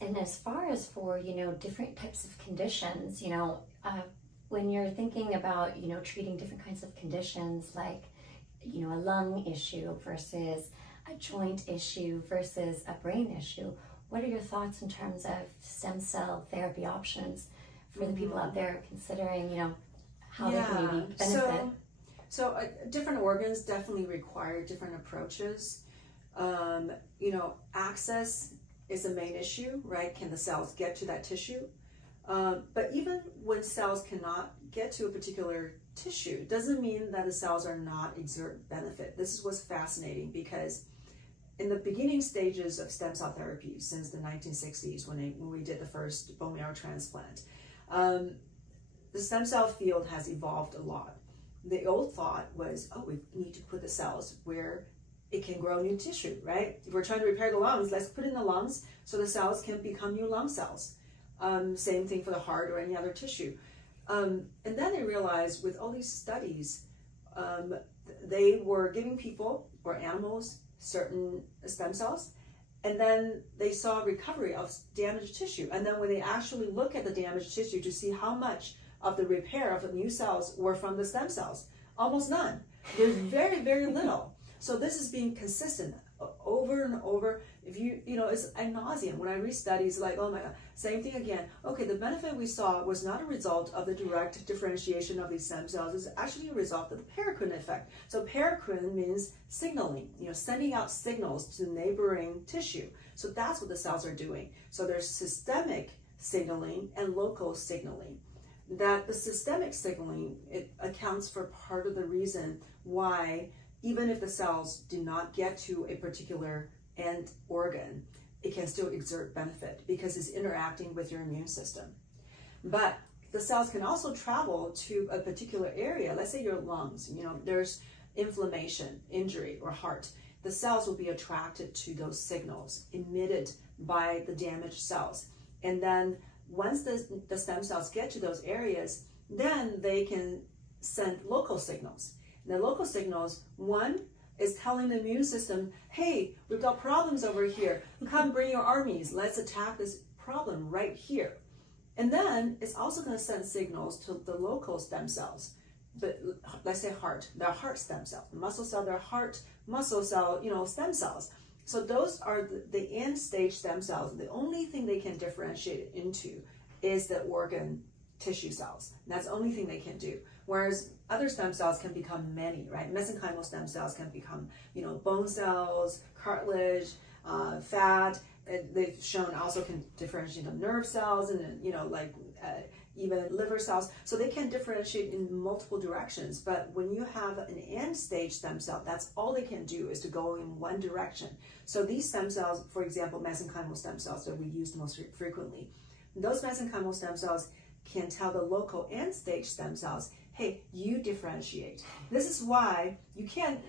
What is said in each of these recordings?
and as far as for, different types of conditions, when you're thinking about, treating different kinds of conditions like, a lung issue versus a joint issue versus a brain issue, what are your thoughts in terms of stem cell therapy options for the people out there considering, how they can maybe benefit? So different organs definitely require different approaches. Access is a main issue, right? Can the cells get to that tissue? But even when cells cannot get to a particular tissue, doesn't mean that the cells are not exert benefit. This is what's fascinating, because in the beginning stages of stem cell therapy, since the 1960s, when we did the first bone marrow transplant, the stem cell field has evolved a lot. The old thought was, oh, we need to put the cells where it can grow new tissue, right? If we're trying to repair the lungs, let's put in the lungs so the cells can become new lung cells. Same thing for the heart or any other tissue. And then they realized with all these studies, they were giving people or animals certain stem cells, and then they saw recovery of damaged tissue. And then when they actually look at the damaged tissue to see how much of the repair of the new cells were from the stem cells, almost none. There's very, very little. So this is being consistent over and over. If it's ad nauseum. When I read studies, like, oh my God, same thing again. Okay, the benefit we saw was not a result of the direct differentiation of these stem cells. It's actually a result of the paracrine effect. So paracrine means signaling, sending out signals to neighboring tissue. So that's what the cells are doing. So there's systemic signaling and local signaling. That the systemic signaling, it accounts for part of the reason why even if the cells do not get to a particular end organ, it can still exert benefit because it's interacting with your immune system. But the cells can also travel to a particular area. Let's say your lungs, there's inflammation, injury, or heart. The cells will be attracted to those signals emitted by the damaged cells. And then once the stem cells get to those areas, then they can send local signals. The local signals, one is telling the immune system, hey, we've got problems over here. Come bring your armies. Let's attack this problem right here. And then it's also going to send signals to the local stem cells. But let's say heart, their heart stem cell, muscle cell, their heart muscle cell, stem cells. So those are the end stage stem cells. The only thing they can differentiate it into is the organ tissue cells. And that's the only thing they can do. Whereas other stem cells can become many, right? Mesenchymal stem cells can become, bone cells, cartilage, fat. They've shown also can differentiate the nerve cells and, even liver cells. So they can differentiate in multiple directions. But when you have an end stage stem cell, that's all they can do is to go in one direction. So these stem cells, for example, mesenchymal stem cells that we use most frequently, those mesenchymal stem cells can tell the local end stage stem cells, hey, you differentiate. This is why you can't,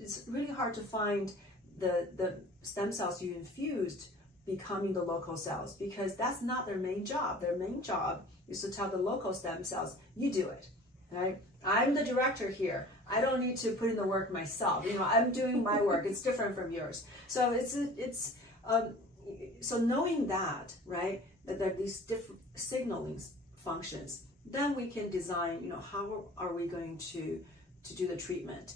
it's really hard to find the stem cells you infused becoming the local cells, because that's not their main job. Their main job is to tell the local stem cells, you do it, right? I'm the director here. I don't need to put in the work myself. I'm doing my work. It's different from yours. So so knowing that, right, that there are these different signaling functions, then we can design, how are we going to do the treatment.